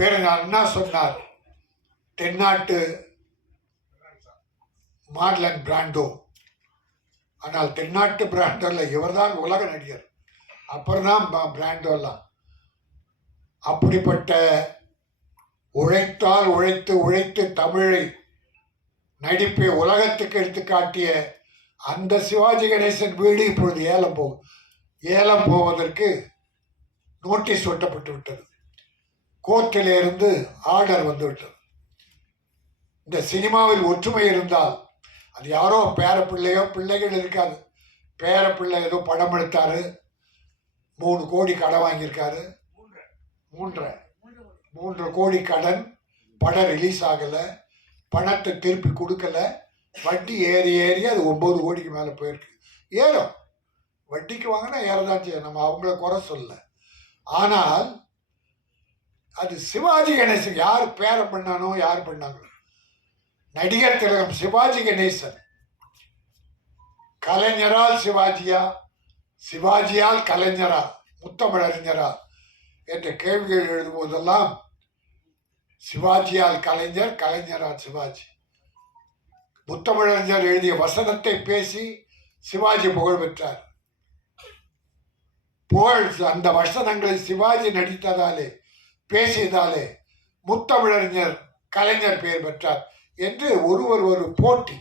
பேரறிஞர் அண்ணா சொன்னார், தென்னாட்டு மார்லன் பிராண்டோ. ஆனால் தென்னாட்டு பிராண்டோல இவர்தான் உலக நடிகர், அப்புறம் தான் பிராண்டோலாம். அப்படிப்பட்ட உழைத்தால் உழைத்து உழைத்து தமிழை நடிப்பை உலகத்துக்கு எடுத்து காட்டிய அந்த சிவாஜி கணேசன் வீடு இப்பொழுது ஏலம் போவதற்கு நோட்டீஸ் ஒட்டப்பட்டு விட்டது. கோர்ட்டில் இருந்து ஆர்டர் வந்துவிட்டது. இந்த சினிமாவில் ஒற்றுமை இருந்தால், அது யாரோ பேர பிள்ளையோ பிள்ளைகள் இருக்காது, பேர பிள்ளை ஏதோ படம் எடுத்தாரு, 3 கோடி கடன் வாங்கியிருக்காரு, 3 கோடி கடன், படம் ரிலீஸ் ஆகலை, பணத்தை திருப்பி கொடுக்கல, வட்டி ஏறி அது 9 கோடிக்கு மேலே போயிருக்கு. ஏறும், வட்டிக்கு வாங்கினா ஏறதான் செய்யும், நம்ம அவங்கள குறை சொல்ல. ஆனால் அது சிவாஜி கணேசன் யார் பேரம் பண்ணானோ, யார் பண்ணாங்களோ, நடிகர் திலகம் சிவாஜி கணேசன். கலைஞரால் சிவாஜியா, சிவாஜியால் கலைஞரா, முத்தமிழறிஞரா என்ற கேள்விகள் எழுதும்போதெல்லாம் சிவாஜியால் கலைஞர், கலைஞரால் சிவாஜி. முத்தமிழறிஞர் எழுதிய வசனத்தை பேசி சிவாஜி புகழ் பெற்றார். புகழ் அந்த வசனங்களை சிவாஜி நடித்ததாலே, பேசியதாலே முத்தமிழறிஞர் கலைஞர் பெயர் பெற்றார் என்று ஒரு போட்டி.